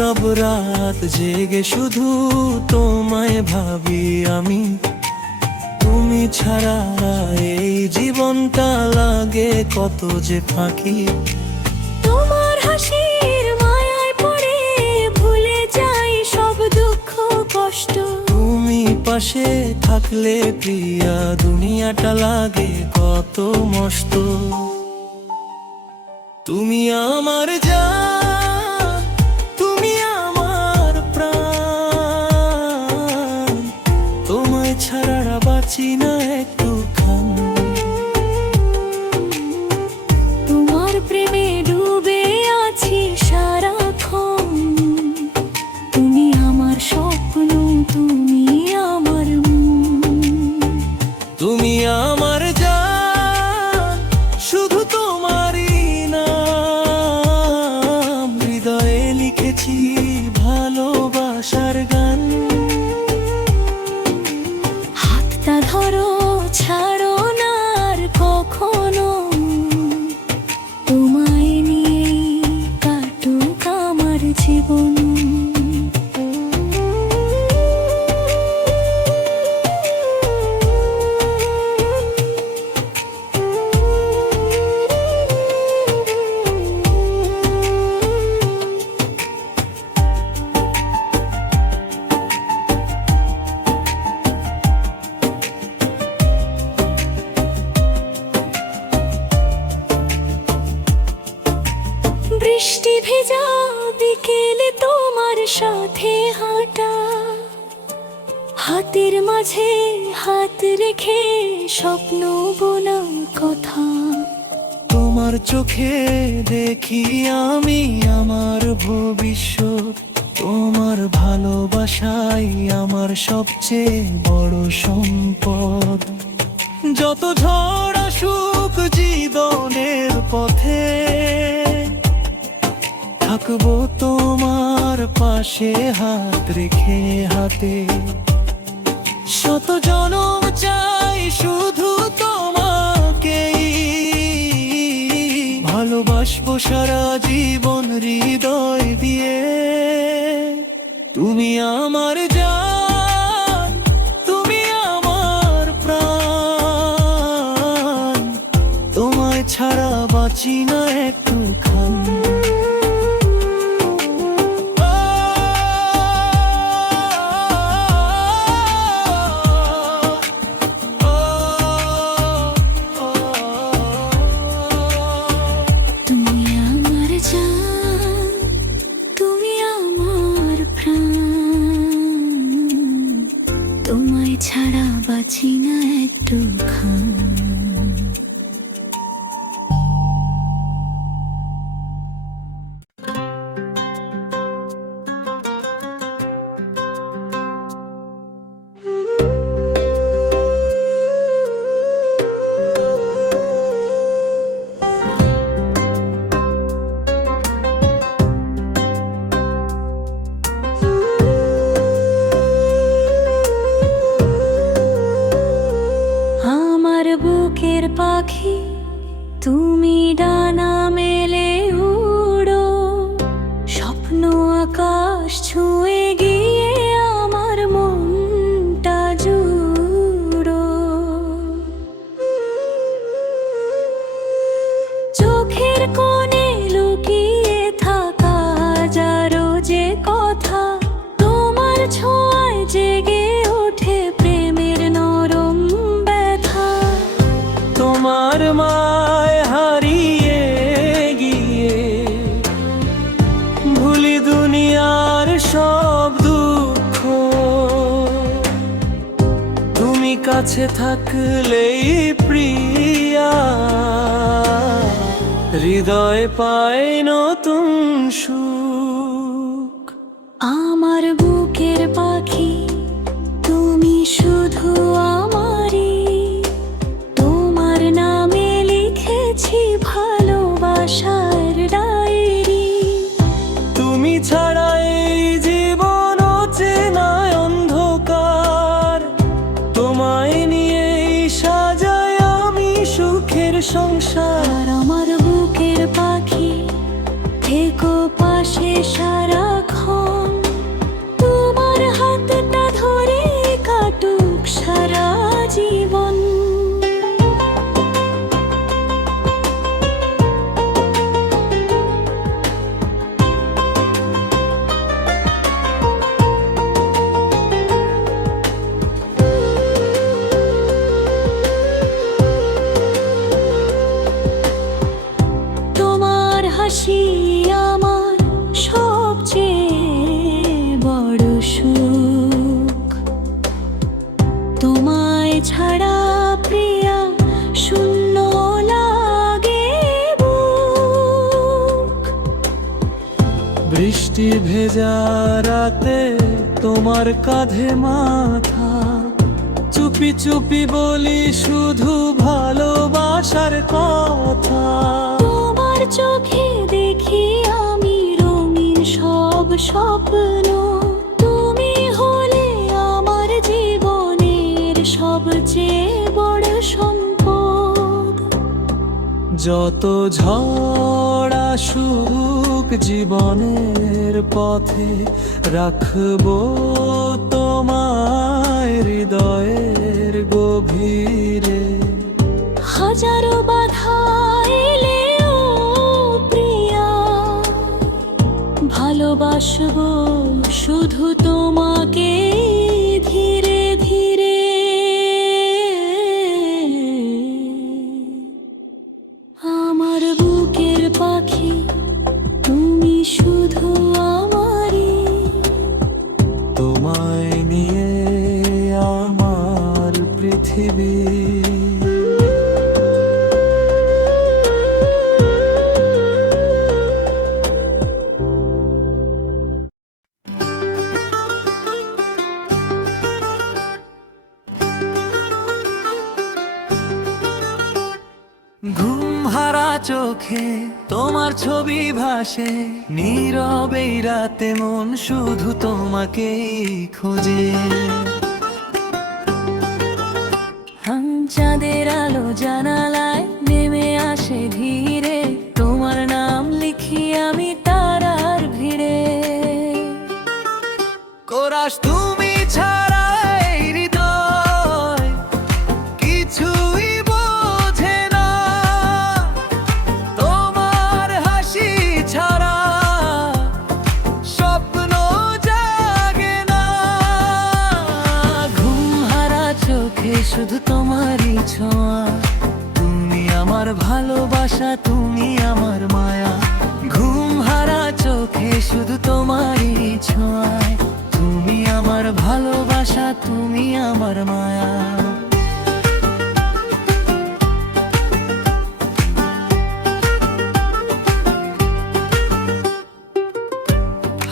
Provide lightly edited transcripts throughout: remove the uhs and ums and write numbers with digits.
নীরব রাত জেগে শুধু তোমায় ভাবি আমি। তুমি ছাড়া এই জীবনটা লাগে কত যে ফাঁকি। তোমার হাসির মায়ায় পড়ে ভুলে যাই সব দুঃখ কষ্ট। তুমি পাশে থাকলে প্রিয়া দুনিয়াটা লাগে কত মস্ত। তুমি আমার জান, তুমি আমার প্রাণ, তোমায় ছাড়া বাঁচি না একটুখান। তোমার প্রেমে ডুবে আছি সারাক্ষণ। তুমি আমার স্বপ্ন, তুমি আমার মন। তুমি আমার জান, শুধু তোমারই নাম হৃদয়ে লিখেছি ভালোবাসার গান। হাতটা ধরো, ছাড়ো না আর কখনো। তোমায় নিয়েই কাটুক আমার জীবন। বৃষ্টি ভেজা বিকেলে তোমার সাথে হাঁটা, হাতের মাঝে হাত রেখে স্বপ্ন বোনা কথা। তোমার চোখে দেখি আমি আমার ভবিষ্যৎ। তোমার ভালোবাসাই আমার সবচেয়ে বড় সম্পদ। যত ঝড় আসুক জীবনের পথে, থাকবো তোমার পাশে হাত রেখে হাতে। শত জনম চাই শুধু তোমাকেই, ভালোবাসবো সারা জীবন হৃদয় দিয়ে। তুমি আমার জান, তুমি আমার প্রাণ, তোমায় ছাড়া বাঁচি না একটুখান। তুমি আমার জান, তুমি আমার প্রাণ, তোমায় ছাড়া বাঁচি না একটুখান। আমার বুকের পাখি তুমি ডানা মেলে উড়ো, স্বপ্ন আকাশ ছুঁয়ে গিয়ে আমার মনটা জুড়ো। চোখের কোণে লুকিয়ে থাকা যারো যে কথা, তোমার ছোঁয়ায় জেগে ওঠে প্রেমের নরম ব্যথা। তোমার মায় হারিয়ে গিয়ে ভুলি দুনিয়ার সব দুঃখ। তুমি কাছে থাকলেই প্রিয়া হৃদয় পায় নতুন সুখ। আমার বুকের পাখি তুমি শুধু আমারই, তোমার নামে লিখেছি ভালোবাসার ডায়েরি। তুমি ছাড়া এই জীবন অচেনায় অন্ধকার, তোমায় নিয়েই সাজাই আমি সুখের সংসার। আর আমার বুকের পাখি থেকো পাশে সারাক্ষণ, তোমার হাতটা ধরে কাটুক সারা জীবন। তোমার হাসি আমার সবচেয়ে বড় সুখ, তোমায় ছাড়া প্রিয়া শূন্য লাগে বুক। বৃষ্টি ভেজা রাতে তোমার কাঁধে মাথা, চুপি চুপি বলি শুধু ভালোবাসার কথা। তোমার চোখে দেখি আমি রঙিন সব স্বপ্ন, তুমি হলে আমার জীবনের সবচেয়ে বড় সম্পদ। যত ঝড় আসুক জীবনের পথে, রাখবো তোমায় হৃদয়ের গভীরে। হাজারো বাধা এলেও প্রিয়া, ভালোবাসবো শুধু তোমাকে ধীরে ধীরে। আমার বুকের পাখি তুমি শুধু আমারই, তোমায় নিয়ে আমার পৃথিবী। ঘুম হারা চোখে তোমার ছবি ভাসে, নীরবে রাতে মন শুধু তোমাকেই খোঁজে। চাঁদের আলো জানালায় নেমে আসে ধীরে, তোমার নাম লিখি আমি তারার ভিড়ে। কোরাস তুমি ছাড়া এই হৃদয় কিছুই বোঝে না, তোমার হাসি ছাড়া স্বপ্ন জাগে না। ঘুম হারা চোখে শুধু তোমারই ছোঁয়া, তুমি আমার ভালোবাসা, তুমি আমার মায়া। ঘুম হারা চোখে শুধু তোমারই ছোঁয়ায়, তুমি আমার ভালোবাসা, তুমি আমার মায়া।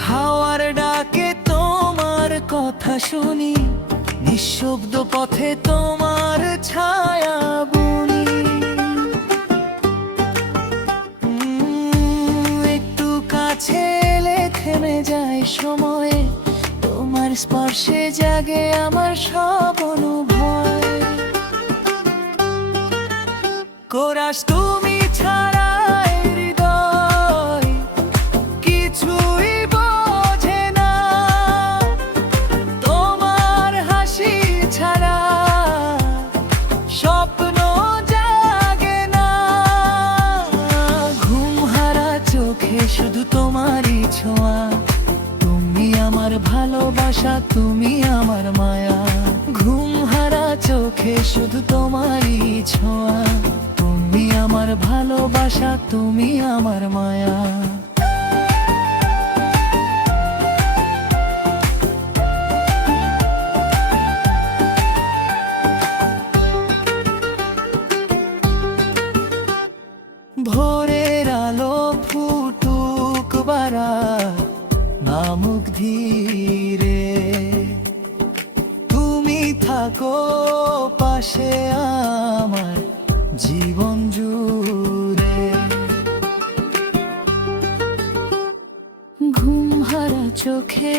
হাওয়ার ডাকে তোমার কথা শুনি, নিঃশব্দ পথে তোমার ছায়া বুনি। একটু কাছে এলে থেমে যায় সময়ে, তোমার স্পর্শে জাগে আমার সব অনুভয়। কোরাস তুমি ছাড়া এই হৃদয় কিছুই বোঝে না, তোমার হাসি ছাড়া স্বপ্ন জাগে না। ঘুম হারা চোখে শুধু তোমারই ছোঁয়া, তুমি আমার ভালোবাসা, তুমি আমার মায়া। ঘুম হারা চোখে শুধু তোমারই ছোঁয়া, তুমি আমার ভালোবাসা, তুমি আমার মায়া। ভোরের আলো ফুটুক বারাত নামুক ধীরে, তুমি থাকো পাশে আমার জীবন জুড়ে। ঘুম হারা চোখে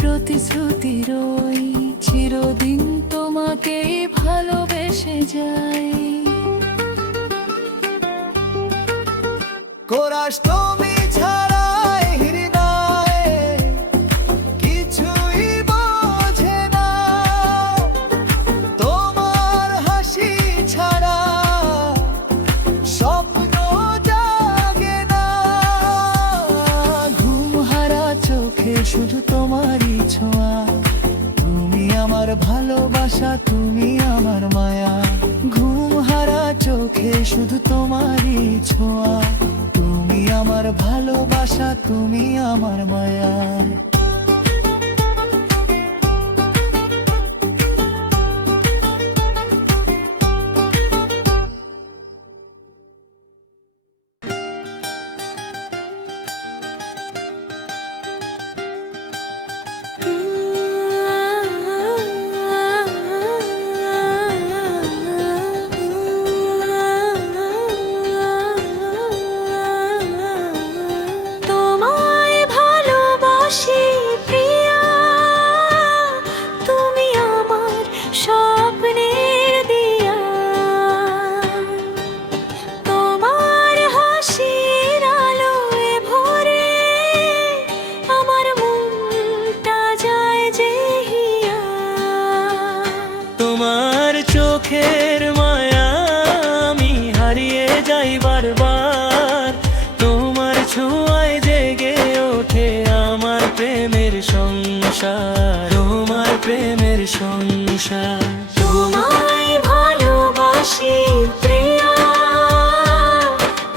প্রতিশ্রুতি রই, চিরদিন তোমাকেই ভালোবেসে যাই। কোরাস তুমি ছাড়া শুধু তোমারই ছোঁয়া, তুমি আমার ভালোবাসা, তুমি আমার মায়া। ঘুম হারা চোখে শুধু তোমারই ছোঁয়া, তুমি আমার ভালোবাসা, তুমি আমার মায়া। তোমায় ভালোবাসি প্রিয়া, তুমি আমার স্বপ্নের দিয়া। তোমার হাসির আলোয় ভরে আমার মনটা যায় যে হিয়া। তোমার চোখের মায়া আমি হারিয়ে যাই বারবার, তোমার ছোঁয়ায় জেগে ওঠে আমার প্রেমের সংসার, তোমার প্রেমের সংসার। তোমায় ভালোবাসি প্রিয়া,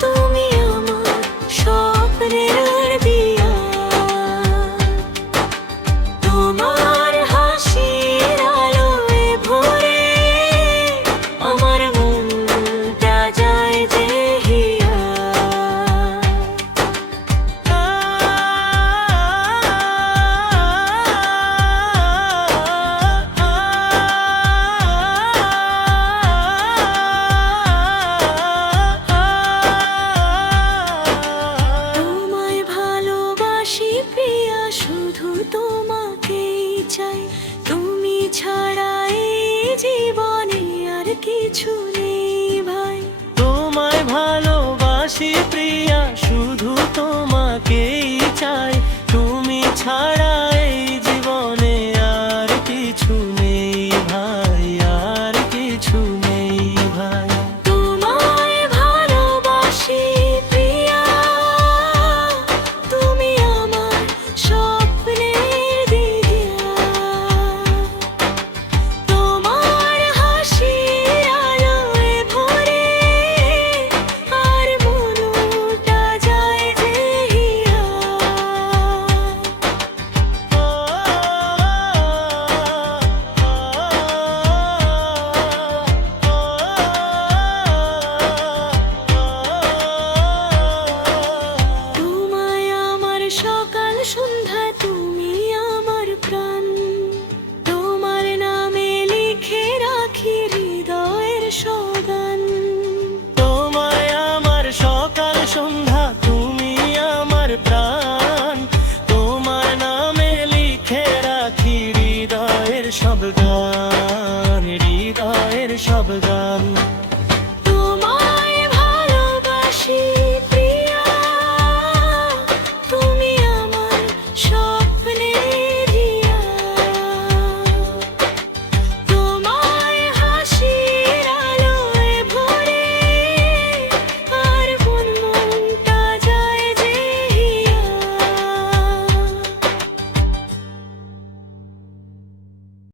তুমি আমার স্বপ্নের দিয়া। তোমার হাসির আলোয় ভরে আমার মনটা যায় যে হিয়া। তোমায় ভালোবাসি প্রিয়া, শুধু তোমাকেই চাই, তুমি ছাড়া এই জীবনে আর কিছু নেই ভাই। তোমায় ভালোবাসি প্রিয়া, শুধু তোমাকেই চাই, তুমি ছাড়া এই জীবনে আর কিছু নেই ভাই, আর কিছু নেই ভাই। তোমায় ভালোবাসি প্রিয়া, তুমি আমার স্বপ্নের দিয়া। তোমার হাসির আলোয় ভরে আর মনটা যায় যে হিয়া। তোমায় আমার সকাল সন্ধ্যা, তুমি আমার প্রাণ। তোমার নামে লিখে রাখি হৃদয়ের সগান। তোমায় আমার সকাল সন্ধ্যা, তুমি আমার প্রাণ, তোমার নামে লিখে রাখি হৃদয়ের সব গান, হৃদয়ের সব গান।